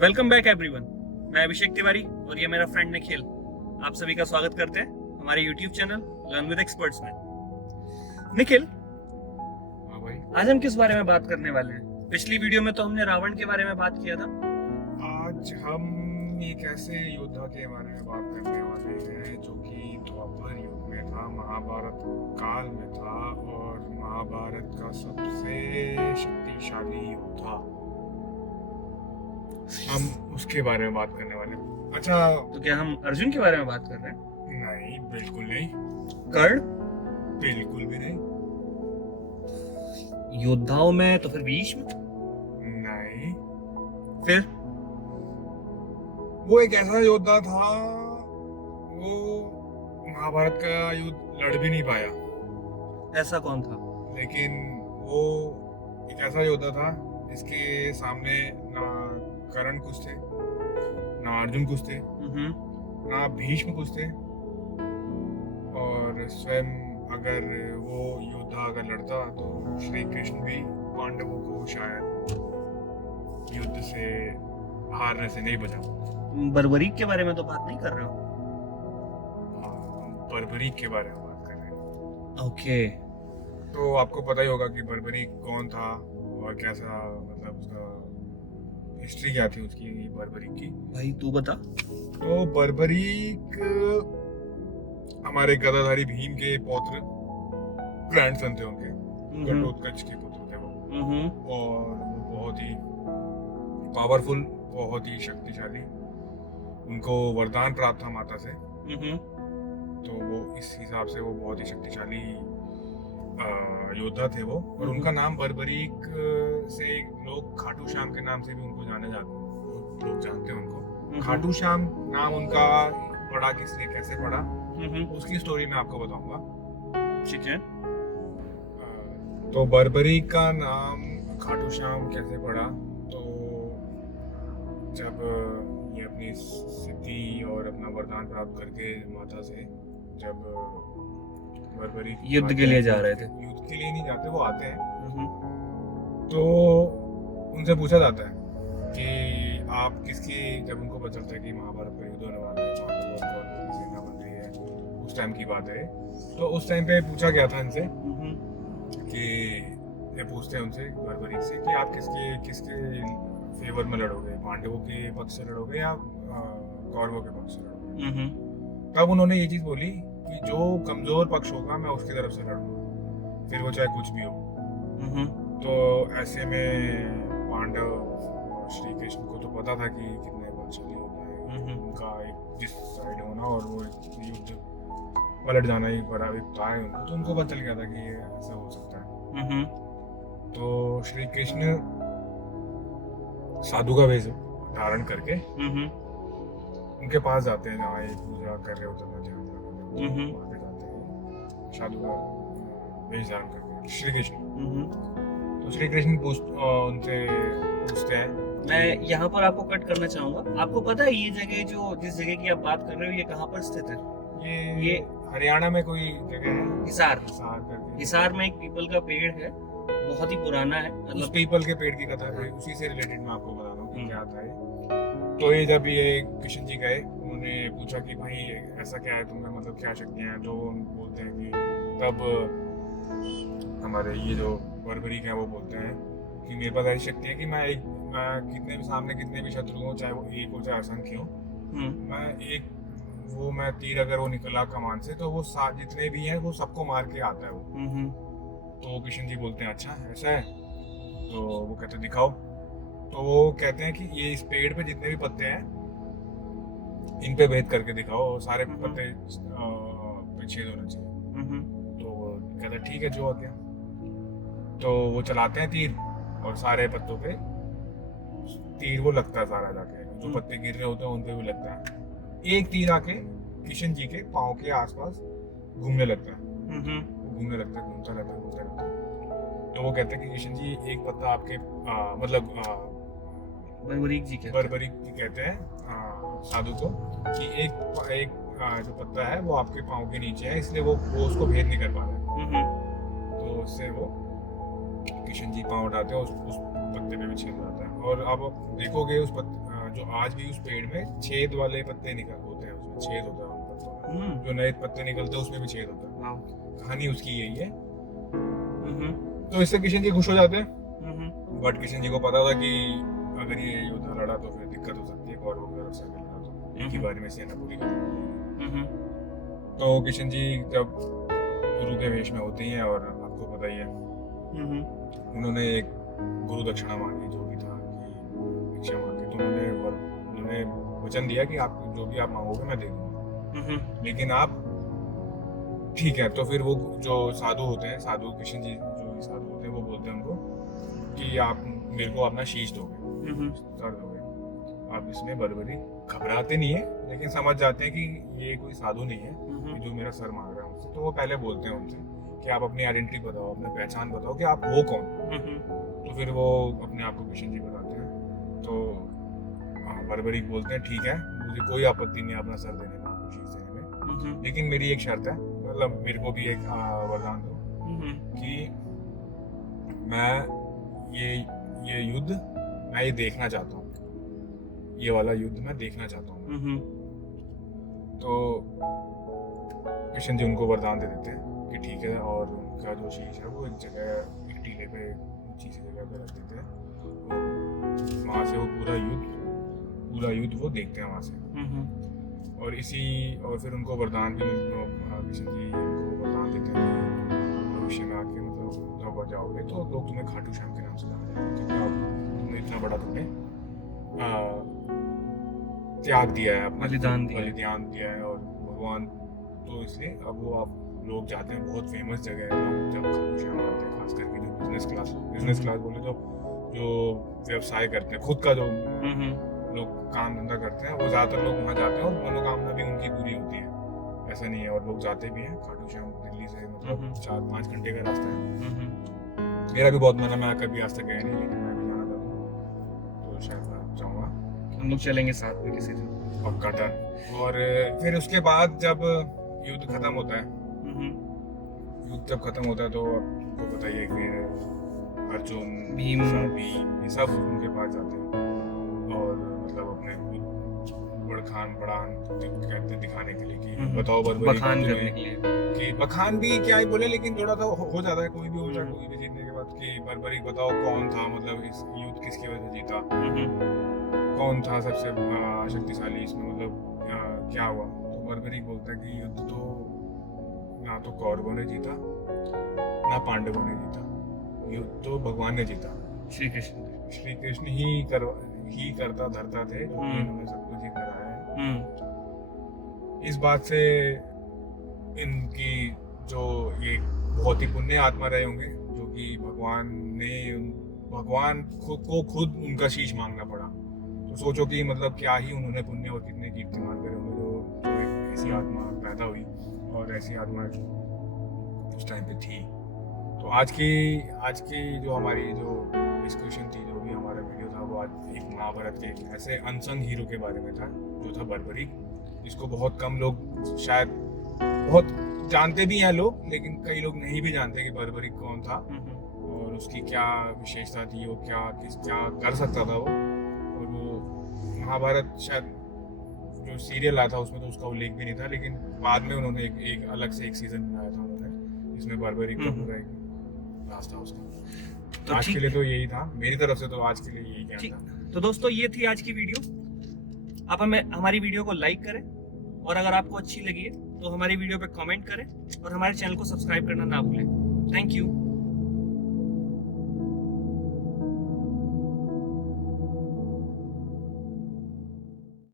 Welcome back everyone. मैं अभिषेक तिवारी और ये मेरा फ्रेंड निखिल। आप सभी का स्वागत करते हैं हमारे YouTube channel learn with experts में। निखिल, हाँ भाई, आज हम किस बारे में बात करने वाले हैं? पिछली वीडियो में तो हमने रावण के बारे में बात किया था। आज हम एक ऐसे योद्धा के बारे में बात करने वाले हैं जो कि द्वापर युग में था, महाभारत काल में था और महाभारत का सबसे शक्तिशाली योद्धा। हम उसके बारे में बात करने वाले हैं। अच्छा, तो क्या हम अर्जुन के बारे में बात कर रहे हैं? नहीं, बिल्कुल नहीं, कर्ण? बिल्कुल भी नहीं, योद्धाओं में तो फिर भीष्म? नहीं। फिर वो एक ऐसा योद्धा था, वो महाभारत का युद्ध लड़ भी नहीं पाया, ऐसा कौन था? लेकिन वो एक ऐसा योद्धा था जिसके सामने ना कर्ण कुछ थे, ना अर्जुन कुछ थे, ना भीष्म कुछ थे। और स्वयं अगर वो योद्धा अगर लड़ता तो श्री कृष्ण भी पांडवों को शायद युद्ध से हारने से नहीं बचा। बर्बरीक के बारे में तो बात नहीं कर रहे हो? हम बर्बरीक के बारे में बात कर रहे हैं। ओके। तो आपको पता ही होगा कि बर्बरीक कौन था और कैसा, मतलब उसका हिस्ट्री क्या थी उसकी, बर्बरीक की। भाई तू बता। तो बर्बरीक हमारे गदाधारी भीम के पौत्र, ग्रैंडसन थे उनके, घटोत्कच के पुत्र थे वो। और वो बहुत ही पावरफुल, बहुत ही शक्तिशाली, उनको वरदान प्राप्त था माता से। तो वो इस हिसाब से वो बहुत ही शक्तिशाली योद्धा थे वो। और उनका नाम बर्बरीक से लोग खाटू श्याम के नाम से भी उनको जाने जाते हैं, लोग जानते हैं उनको। खाटू श्याम नाम उनका पड़ा किस लिए, कैसे पड़ा, उसकी स्टोरी मैं आपको बताऊंगा। ठीक है। तो बर्बरीक का नाम खाटू श्याम कैसे पड़ा, तो जब ये अपनी सिद्धि और अपना वरदान प्राप्त करके माता से, जब बर्बरीक युद्ध के लिए जा रहे थे। युद्ध के लिए नहीं जाते, वो आते हैं तो उनसे पूछा जाता है कि आप किसकी, जब उनको पता चलता है कि महाभारत का युद्ध होने वाला है, पांडवों और कौरवों की सेना बन रही है, उस टाइम की बात है। तो उस टाइम पे पूछा गया था इनसे कि ये पूछते हैं उनसे, बर्बरीक से, कि आप किसके फेवर में लड़ोगे, पांडवों के पक्ष से लड़ोगे या कौरवों के पक्ष से लड़ोगे। तब उन्होंने ये चीज बोली कि जो कमजोर पक्ष होगा मैं उसकी तरफ से लड़ूंगा, फिर वो चाहे कुछ भी हो। तो ऐसे में पांडव और श्री कृष्ण को तो पता था कि कितने बलशाली होता है उनका एक जिस साइड होना, और वो युद्ध पलट जाना ही बड़ा था है उनको। तो उनको पता चल गया था कि ये ऐसा हो सकता है। तो श्री कृष्ण साधु का वेश धारण करके उनके पास जाते हैं, जहाँ ये पूजा कर रहे होते हैं, वहाँ पे जाते हैं साधु का वेश धारण करके श्री कृष्ण। तो श्री कृष्ण उनसे पूछते हैं। मैं यहाँ पर आपको कट करना चाहूंगा। आपको पता है ये जगह, जो जिस जगह की आप बात कर रहे हो, ये कहाँ पर स्थित है? ये हरियाणा में कोई जगह है, हिसार। हिसार करके। हिसार में एक पीपल का पेड़ है, बहुत ही पुराना है। उस मतलब पीपल के पेड़ की कथा है, उसी से रिलेटेड मैं आपको बता रहा हूँ कि क्या था ये। तो ये जब ये कृष्ण जी गए, उन्होंने पूछा कि भाई ऐसा क्या है तुम्हें, मतलब क्या शक्तियाँ हैं, तो बोलते हैं कि तब हमारे ये जो बर्बरीक है वो बोलते हैं कि मेरे पास ऐसी शक्ति है कि मैं कितने भी सामने कितने भी शत्रु हो, चाहे वो एक हो चाहे असंख्य हो, मैं तीर अगर वो निकला कमान से तो वो जितने भी हैं वो सबको मार के आता है वो। तो कृष्ण जी बोलते हैं अच्छा ऐसा है, तो वो कहते हैं दिखाओ। तो वो कहते हैं कि ये इस पेड़ पे जितने भी पत्ते हैं इन पे भेद करके दिखाओ, सारे पत्ते पे छेद होना चाहिए। तो वो कहते हैं ठीक है, जो हो गया। तो वो चलाते हैं तीर और सारे पत्तों पे तीर वो लगता है सारा जाके, जो पत्ते गिर रहे होते हैं उन पे भी लगता है। एक तीर आके कृष्ण जी के पाँव के आसपास घूमने लगता है, घूमने लगता है, घूमता रहता है, घूमता रहता है। तो वो कहते हैं कि कृष्ण जी एक पत्ता आपके मतलब बर्बरीक जी कहते हैं साधु को कि एक जो पत्ता है वो आपके पाँव के नीचे है, इसलिए वो उसको भेद नहीं कर पा रहे। तो उससे वो कृष्ण जी पाँव उठाते हैं, उस पत्ते पे भी छेद जाता है। और अब देखोगे उस जो आज भी उस पेड़ में छेद वाले पत्ते निकल होते हैं, उसमें छेद होता है उन पत्तों में, जो नए पत्ते निकलते हैं उसमें भी छेद होता है। कहानी उसकी यही है। तो इससे किशन जी खुश हो जाते हैं, बट किशन जी को पता था कि अगर ये युद्ध लड़ा तो फिर दिक्कत हो सकती है, कौरवों की तरफ से अगर लड़ा तो एक ही बार में सेना पूरी खत्म हो जाएगी। तो किशन जी जब गुरु के वेश में होते हैं, और आपको पता ही है उन्होंने एक गुरु दक्षिणा मांगी, जो भी था कि भिक्षा मांगी, तो उन्होंने वचन दिया कि आप जो भी आप मांगोगे मैं दे दूंगा, लेकिन आप ठीक है। तो फिर वो जो साधु होते हैं, साधु किशन जी जो भी साधु होते हैं, वो बोलते हैं उनको कि आप मेरे को अपना शीश दोगे, सर दोगे। आप इसमें बर्बरी घबराते नहीं है, लेकिन समझ जाते हैं कि ये कोई साधु नहीं है कि जो मेरा सर मांग रहा है उनसे। तो वो पहले बोलते हैं उनसे कि आप अपनी आइडेंटिटी बताओ, अपनी पहचान बताओ कि आप हो कौन। तो फिर वो अपने आप को किशन जी बताते हैं। तो बर्बरी बोलते हैं ठीक है, मुझे कोई आपत्ति नहीं अपना सर देने में, आपको शीश देने में, लेकिन मेरी एक शर्त है, मतलब मेरे को भी एक वरदान दो कि मैं ये युद्ध मैं ये देखना चाहता हूँ, ये वाला युद्ध मैं देखना चाहता हूँ। तो किशन जी उनको वरदान दे देते हैं कि ठीक है, और उनका जो शीश है वो एक जगह, एक टीले पे ऊंची सी जगह पे रख देते हैं। तो वहाँ से वो पूरा युद्ध वो देखते हैं वहाँ से। और फिर उनको वरदान भी किशन जी उनको वरदान देते हैं कि भविष्य में आके मतलब जब जाओगे तो लोग तुम्हें खाटू श्याम के नाम से जाना जाएंगे, क्योंकि अब तुमने इतना बड़ा त्याग दिया है, अपना बलिदान दिया है। और भगवान तो इसलिए अब वो आप लोग जाते हैं, बहुत फेमस जगह है, लोग जब खाटू श्याम आते हैं, खास करके जो बिजनेस क्लास बोले तो जो व्यवसाय करते हैं, खुद का जो लोग काम धंधा करते हैं, वो ज्यादातर लोग वहाँ जाते हैं, और मनोकामना भी उनकी पूरी होती है, ऐसा नहीं है। और लोग जाते भी हैं खाटू श्याम, दिल्ली से मतलब 4-5 घंटे का रास्ता है। मेरा भी बहुत मन है, मैं कभी आज तक गया नहीं, लेकिन मैं भी जाना चाहता हूँ, तो शायद मैं जाऊँगा। हम लोग चलेंगे साथ में किसी दिन, पक्का डन। और फिर उसके बाद जब युद्ध खत्म होता है, युद्ध जब खत्म होता है तो आपको पता ही है कि अर्जुन, भीम, ये सब उनके पास जाते हैं, और मतलब अपने बड़ान कहते दिखाने के लिए कि बताओ बर्बरी बखान करने के लिए, कि बखान भी क्या ही बोले, लेकिन थोड़ा सा हो जाता है, कोई भी हो जाए, कोई भी जीतने के बाद कि बर्बरी बताओ कौन था, मतलब इस युद्ध किसकी वजह से जीता, कौन था सबसे शक्तिशाली इसमें, मतलब क्या हुआ। तो बर्बरी बोलता है कि युद्ध तो ना तो कौरवों ने जीता ना पांडवों ने जीता, युद्ध तो भगवान ने जीता, श्री कृष्ण ही करता धरता थे, जो उन्होंने सब कुछ ही कराया है। इस बात से इनकी जो ये बहुत ही पुण्य आत्मा रहे होंगे, जो कि भगवान खुद उनका शीश मांगना पड़ा। तो सोचो कि मतलब क्या ही उन्होंने पुण्य और कितने कीर्तिमान करे होंगे, जो एक ऐसी आत्मा पैदा हुई, और ऐसी आत्मा उस टाइम पे थी। तो आज की जो हमारी जो डिस्कशन थी, जो भी हमारा वीडियो था, वो आज एक महाभारत के एक ऐसे अनसंग हीरो के बारे में था, जो था बर्बरीक, जिसको बहुत कम लोग शायद बहुत जानते भी हैं लोग, लेकिन कई लोग नहीं भी जानते कि बर्बरीक कौन था और उसकी क्या विशेषता थी, वो क्या कर सकता था वो। और वो महाभारत शायद जो सीरियल आया था उसमें तो उसका उल्लेख भी नहीं था, लेकिन बाद में उन्होंने एक अलग से एक सीजन बनाया था उन्होंने, जिसमें बर्बरीक का पूरा एक रास्ता उसका। तो आज के लिए तो यही था मेरी तरफ से, तो आज के लिए यही ज्ञान था। तो दोस्तों ये थी आज की वीडियो। आप हमारी वीडियो को लाइक करें, और अगर आपको अच्छी लगी है तो हमारी वीडियो पे कमेंट करें, और हमारे चैनल को सब्सक्राइब करना ना भूलें। Thank you.